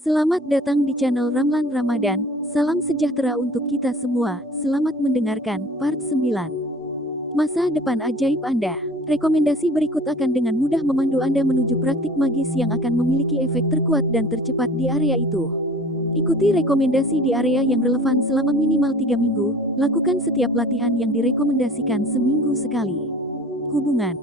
Selamat datang di channel Ramlan Ramadan. Salam sejahtera untuk kita semua. Selamat mendengarkan part 9. Masa depan ajaib Anda. Rekomendasi berikut akan dengan mudah memandu Anda menuju praktik magis yang akan memiliki efek terkuat dan tercepat di area itu. Ikuti rekomendasi di area yang relevan selama minimal 3 minggu. Lakukan setiap latihan yang direkomendasikan seminggu sekali. Hubungan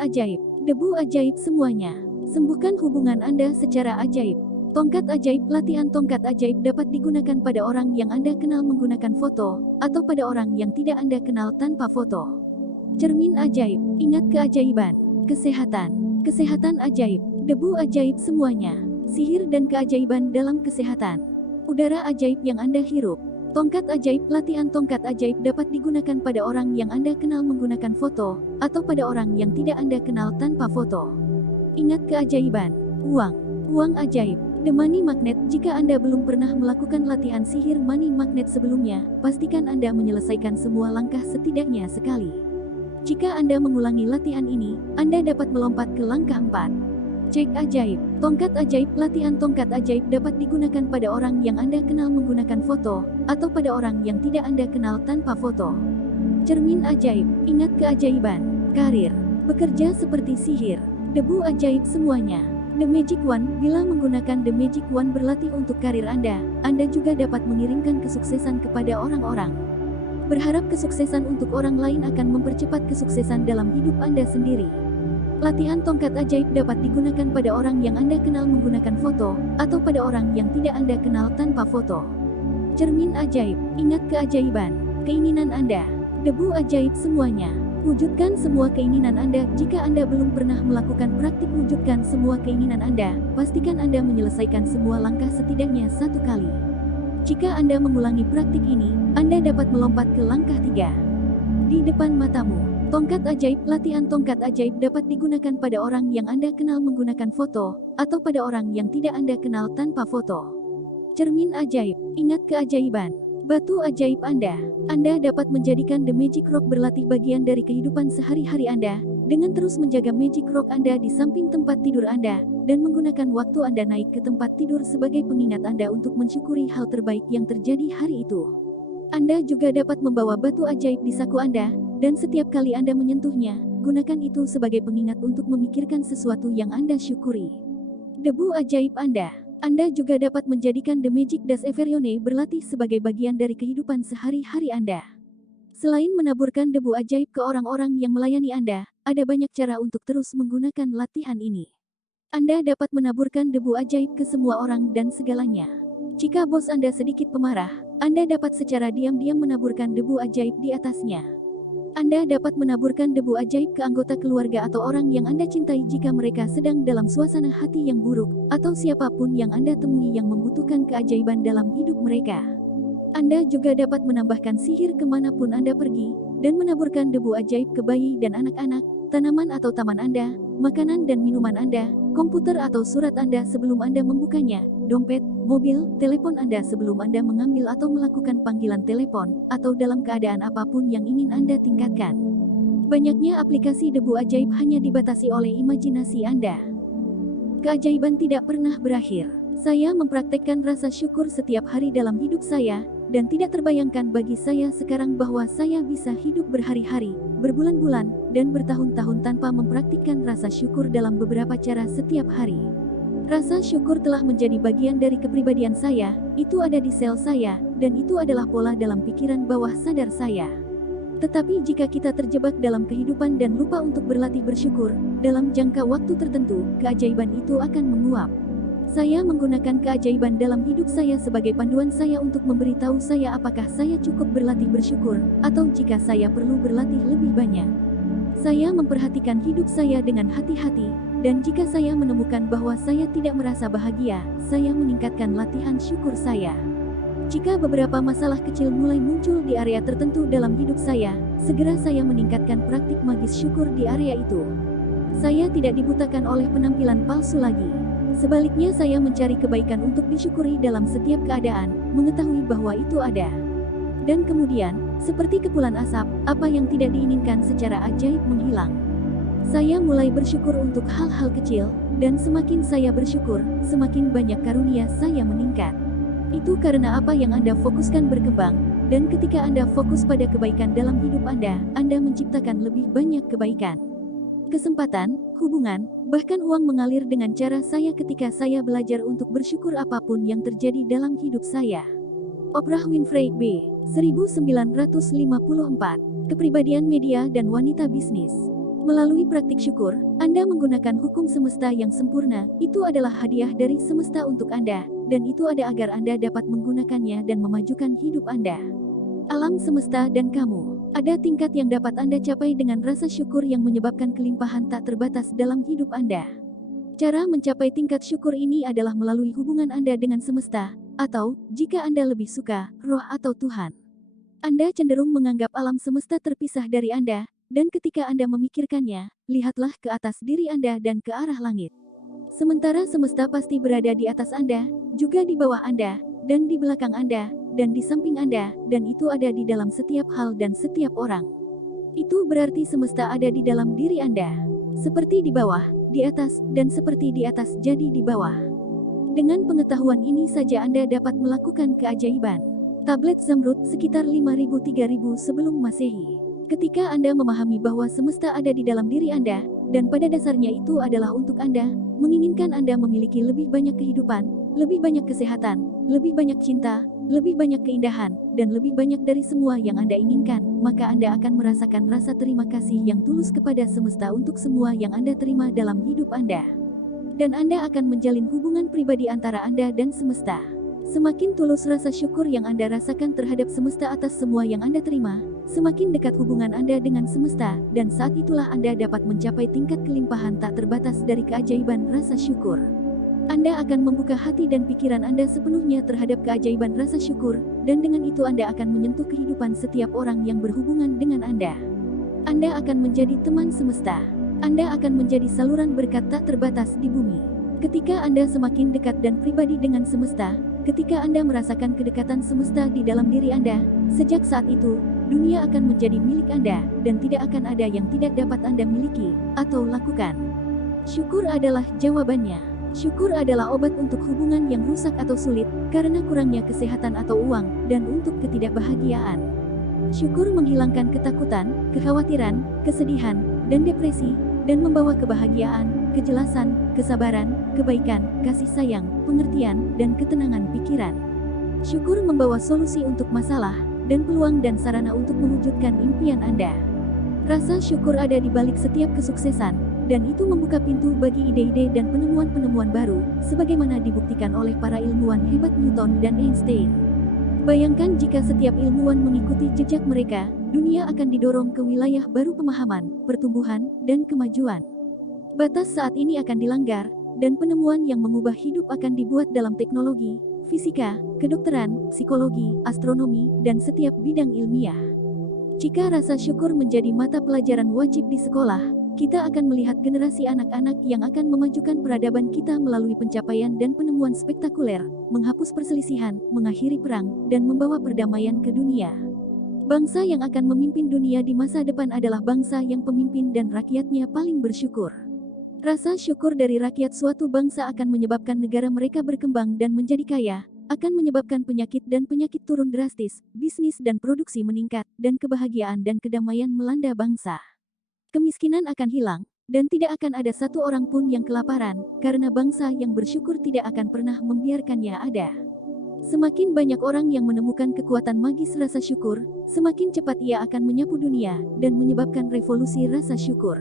ajaib. Debu ajaib semuanya. Sembuhkan hubungan Anda secara ajaib. Tongkat ajaib. Latihan tongkat ajaib dapat digunakan pada orang yang Anda kenal menggunakan foto, atau pada orang yang tidak Anda kenal tanpa foto. Cermin ajaib. Ingat keajaiban. Kesehatan ajaib. Debu ajaib semuanya. Sihir dan keajaiban dalam kesehatan. Udara ajaib yang Anda hirup. Tongkat ajaib. Latihan tongkat ajaib dapat digunakan pada orang yang Anda kenal menggunakan foto, atau pada orang yang tidak Anda kenal tanpa foto. Ingat keajaiban. Uang ajaib. The Money Magnet. Jika Anda belum pernah melakukan latihan sihir money magnet sebelumnya, pastikan Anda menyelesaikan semua langkah setidaknya sekali. Jika Anda mengulangi latihan ini, Anda dapat melompat ke langkah 4. Cek ajaib. Tongkat ajaib. Latihan tongkat ajaib dapat digunakan pada orang yang Anda kenal menggunakan foto, atau pada orang yang tidak Anda kenal tanpa foto. Cermin ajaib. Ingat keajaiban. Karir. Bekerja seperti sihir. Debu ajaib semuanya. The Magic Wand. Bila menggunakan The Magic Wand berlatih untuk karir Anda juga dapat mengirimkan kesuksesan kepada orang-orang. Berharap kesuksesan untuk orang lain akan mempercepat kesuksesan dalam hidup Anda sendiri. Latihan tongkat ajaib dapat digunakan pada orang yang Anda kenal menggunakan foto, atau pada orang yang tidak Anda kenal tanpa foto. Cermin ajaib. Ingat keajaiban. Keinginan Anda. Debu ajaib semuanya. Wujudkan semua keinginan Anda. Jika Anda belum pernah melakukan praktik wujudkan semua keinginan Anda, pastikan Anda menyelesaikan semua langkah setidaknya 1 kali. Jika Anda mengulangi praktik ini, Anda dapat melompat ke langkah 3. Di depan matamu. Tongkat ajaib. Latihan tongkat ajaib dapat digunakan pada orang yang Anda kenal menggunakan foto, atau pada orang yang tidak Anda kenal tanpa foto. Cermin ajaib. Ingat keajaiban. Batu ajaib Anda. Anda dapat menjadikan The Magic Rock berlatih bagian dari kehidupan sehari-hari Anda, dengan terus menjaga Magic Rock Anda di samping tempat tidur Anda, dan menggunakan waktu Anda naik ke tempat tidur sebagai pengingat Anda untuk mensyukuri hal terbaik yang terjadi hari itu. Anda juga dapat membawa batu ajaib di saku Anda, dan setiap kali Anda menyentuhnya, gunakan itu sebagai pengingat untuk memikirkan sesuatu yang Anda syukuri. Debu ajaib Anda. Anda juga dapat menjadikan The Magic Dust Everyone berlatih sebagai bagian dari kehidupan sehari-hari Anda. Selain menaburkan debu ajaib ke orang-orang yang melayani Anda, ada banyak cara untuk terus menggunakan latihan ini. Anda dapat menaburkan debu ajaib ke semua orang dan segalanya. Jika bos Anda sedikit pemarah, Anda dapat secara diam-diam menaburkan debu ajaib di atasnya. Anda dapat menaburkan debu ajaib ke anggota keluarga atau orang yang Anda cintai jika mereka sedang dalam suasana hati yang buruk, atau siapapun yang Anda temui yang membutuhkan keajaiban dalam hidup mereka. Anda juga dapat menambahkan sihir kemanapun Anda pergi, dan menaburkan debu ajaib ke bayi dan anak-anak, tanaman atau taman Anda, makanan dan minuman Anda, komputer atau surat Anda sebelum Anda membukanya, dompet, mobil, telepon Anda sebelum Anda mengambil atau melakukan panggilan telepon, atau dalam keadaan apapun yang ingin Anda tingkatkan. Banyaknya aplikasi debu ajaib hanya dibatasi oleh imajinasi Anda. Keajaiban tidak pernah berakhir. Saya mempraktekkan rasa syukur setiap hari dalam hidup saya, dan tidak terbayangkan bagi saya sekarang bahwa saya bisa hidup berhari-hari, berbulan-bulan, dan bertahun-tahun tanpa mempraktikkan rasa syukur dalam beberapa cara setiap hari. Rasa syukur telah menjadi bagian dari kepribadian saya, itu ada di sel saya, dan itu adalah pola dalam pikiran bawah sadar saya. Tetapi jika kita terjebak dalam kehidupan dan lupa untuk berlatih bersyukur, dalam jangka waktu tertentu, keajaiban itu akan menguap. Saya menggunakan keajaiban dalam hidup saya sebagai panduan saya untuk memberitahu saya apakah saya cukup berlatih bersyukur, atau jika saya perlu berlatih lebih banyak. Saya memperhatikan hidup saya dengan hati-hati, dan jika saya menemukan bahwa saya tidak merasa bahagia, saya meningkatkan latihan syukur saya. Jika beberapa masalah kecil mulai muncul di area tertentu dalam hidup saya, segera saya meningkatkan praktik magis syukur di area itu. Saya tidak dibutakan oleh penampilan palsu lagi. Sebaliknya saya mencari kebaikan untuk disyukuri dalam setiap keadaan, mengetahui bahwa itu ada. Dan kemudian, seperti kepulan asap, apa yang tidak diinginkan secara ajaib menghilang. Saya mulai bersyukur untuk hal-hal kecil, dan semakin saya bersyukur, semakin banyak karunia saya meningkat. Itu karena apa yang Anda fokuskan berkembang, dan ketika Anda fokus pada kebaikan dalam hidup Anda menciptakan lebih banyak kebaikan. Kesempatan, hubungan, bahkan uang mengalir dengan cara saya ketika saya belajar untuk bersyukur apapun yang terjadi dalam hidup saya. Oprah Winfrey B. 1954. Kepribadian media dan wanita bisnis. Melalui praktik syukur, Anda menggunakan hukum semesta yang sempurna. Itu adalah hadiah dari semesta untuk Anda, dan itu ada agar Anda dapat menggunakannya dan memajukan hidup Anda. Alam semesta dan kamu. Ada tingkat yang dapat Anda capai dengan rasa syukur yang menyebabkan kelimpahan tak terbatas dalam hidup Anda. Cara mencapai tingkat syukur ini adalah melalui hubungan Anda dengan semesta, atau, jika Anda lebih suka, roh atau Tuhan. Anda cenderung menganggap alam semesta terpisah dari Anda, dan ketika Anda memikirkannya, lihatlah ke atas diri Anda dan ke arah langit. Sementara semesta pasti berada di atas Anda, juga di bawah Anda, dan di belakang Anda, dan di samping Anda, dan itu ada di dalam setiap hal dan setiap orang. Itu berarti semesta ada di dalam diri Anda. Seperti di bawah, di atas, dan seperti di atas jadi di bawah. Dengan pengetahuan ini saja Anda dapat melakukan keajaiban. Tablet Zamrud sekitar 5.000-3.000 sebelum Masehi. Ketika Anda memahami bahwa semesta ada di dalam diri Anda, dan pada dasarnya itu adalah untuk Anda, menginginkan Anda memiliki lebih banyak kehidupan, lebih banyak kesehatan, lebih banyak cinta, lebih banyak keindahan, dan lebih banyak dari semua yang Anda inginkan, maka Anda akan merasakan rasa terima kasih yang tulus kepada semesta untuk semua yang Anda terima dalam hidup Anda. Dan Anda akan menjalin hubungan pribadi antara Anda dan semesta. Semakin tulus rasa syukur yang Anda rasakan terhadap semesta atas semua yang Anda terima, semakin dekat hubungan Anda dengan semesta, dan saat itulah Anda dapat mencapai tingkat kelimpahan tak terbatas dari keajaiban rasa syukur. Anda akan membuka hati dan pikiran Anda sepenuhnya terhadap keajaiban rasa syukur, dan dengan itu Anda akan menyentuh kehidupan setiap orang yang berhubungan dengan Anda. Anda akan menjadi teman semesta. Anda akan menjadi saluran berkat tak terbatas di bumi. Ketika Anda semakin dekat dan pribadi dengan semesta, ketika Anda merasakan kedekatan semesta di dalam diri Anda, sejak saat itu, dunia akan menjadi milik Anda, dan tidak akan ada yang tidak dapat Anda miliki, atau lakukan. Syukur adalah jawabannya. Syukur adalah obat untuk hubungan yang rusak atau sulit, karena kurangnya kesehatan atau uang, dan untuk ketidakbahagiaan. Syukur menghilangkan ketakutan, kekhawatiran, kesedihan, dan depresi, dan membawa kebahagiaan, kejelasan, kesabaran, kebaikan, kasih sayang, pengertian, dan ketenangan pikiran. Syukur membawa solusi untuk masalah, dan peluang dan sarana untuk mewujudkan impian Anda. Rasa syukur ada di balik setiap kesuksesan, dan itu membuka pintu bagi ide-ide dan penemuan-penemuan baru, sebagaimana dibuktikan oleh para ilmuwan hebat Newton dan Einstein. Bayangkan jika setiap ilmuwan mengikuti jejak mereka, dunia akan didorong ke wilayah baru pemahaman, pertumbuhan, dan kemajuan. Batas saat ini akan dilanggar, dan penemuan yang mengubah hidup akan dibuat dalam teknologi, fisika, kedokteran, psikologi, astronomi, dan setiap bidang ilmiah. Jika rasa syukur menjadi mata pelajaran wajib di sekolah, kita akan melihat generasi anak-anak yang akan memajukan peradaban kita melalui pencapaian dan penemuan spektakuler, menghapus perselisihan, mengakhiri perang, dan membawa perdamaian ke dunia. Bangsa yang akan memimpin dunia di masa depan adalah bangsa yang pemimpin dan rakyatnya paling bersyukur. Rasa syukur dari rakyat suatu bangsa akan menyebabkan negara mereka berkembang dan menjadi kaya, akan menyebabkan penyakit turun drastis, bisnis dan produksi meningkat, dan kebahagiaan dan kedamaian melanda bangsa. Kemiskinan akan hilang, dan tidak akan ada satu orang pun yang kelaparan, karena bangsa yang bersyukur tidak akan pernah membiarkannya ada. Semakin banyak orang yang menemukan kekuatan magis rasa syukur, semakin cepat ia akan menyapu dunia, dan menyebabkan revolusi rasa syukur.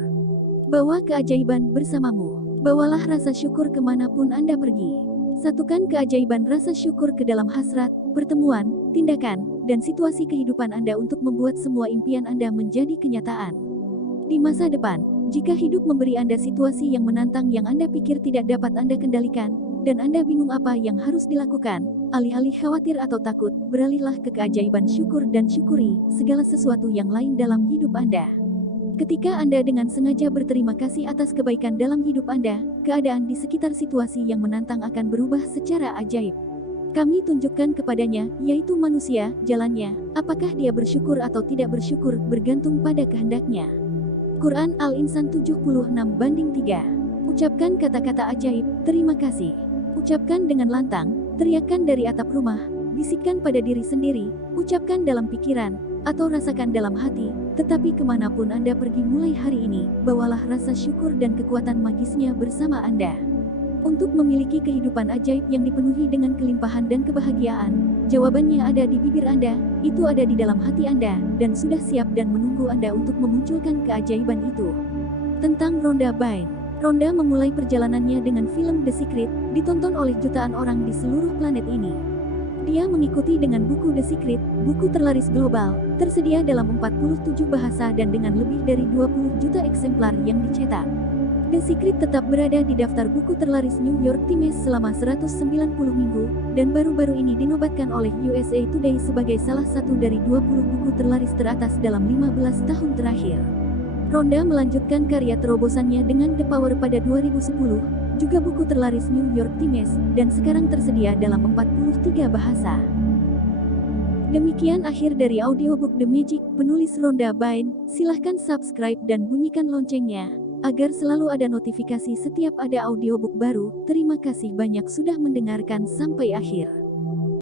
Bawa keajaiban bersamamu. Bawalah rasa syukur kemanapun Anda pergi. Satukan keajaiban rasa syukur ke dalam hasrat, pertemuan, tindakan, dan situasi kehidupan Anda untuk membuat semua impian Anda menjadi kenyataan. Di masa depan, jika hidup memberi Anda situasi yang menantang yang Anda pikir tidak dapat Anda kendalikan, dan Anda bingung apa yang harus dilakukan, alih-alih khawatir atau takut, beralihlah ke keajaiban syukur dan syukuri segala sesuatu yang lain dalam hidup Anda. Ketika Anda dengan sengaja berterima kasih atas kebaikan dalam hidup Anda, keadaan di sekitar situasi yang menantang akan berubah secara ajaib. Kami tunjukkan kepadanya, yaitu manusia, jalannya, apakah dia bersyukur atau tidak bersyukur, bergantung pada kehendaknya. Al-Quran Al-Insan 76/3. Ucapkan kata-kata ajaib, terima kasih. Ucapkan dengan lantang, teriakan dari atap rumah, bisikkan pada diri sendiri, ucapkan dalam pikiran, atau rasakan dalam hati, tetapi kemanapun Anda pergi mulai hari ini, bawalah rasa syukur dan kekuatan magisnya bersama Anda. Untuk memiliki kehidupan ajaib yang dipenuhi dengan kelimpahan dan kebahagiaan, jawabannya ada di bibir Anda, itu ada di dalam hati Anda, dan sudah siap dan menunggu Anda untuk memunculkan keajaiban itu. Tentang Rhonda Byrne. Rhonda memulai perjalanannya dengan film The Secret, ditonton oleh jutaan orang di seluruh planet ini. Dia mengikuti dengan buku The Secret, buku terlaris global, tersedia dalam 47 bahasa dan dengan lebih dari 20 juta eksemplar yang dicetak. The Secret tetap berada di daftar buku terlaris New York Times selama 190 minggu, dan baru-baru ini dinobatkan oleh USA Today sebagai salah satu dari 20 buku terlaris teratas dalam 15 tahun terakhir. Rhonda melanjutkan karya terobosannya dengan The Power pada 2010, juga buku terlaris New York Times, dan sekarang tersedia dalam 43 bahasa. Demikian akhir dari audiobook The Magic, penulis Rhonda Byrne. Silahkan subscribe dan bunyikan loncengnya, agar selalu ada notifikasi setiap ada audiobook baru. Terima kasih banyak sudah mendengarkan sampai akhir.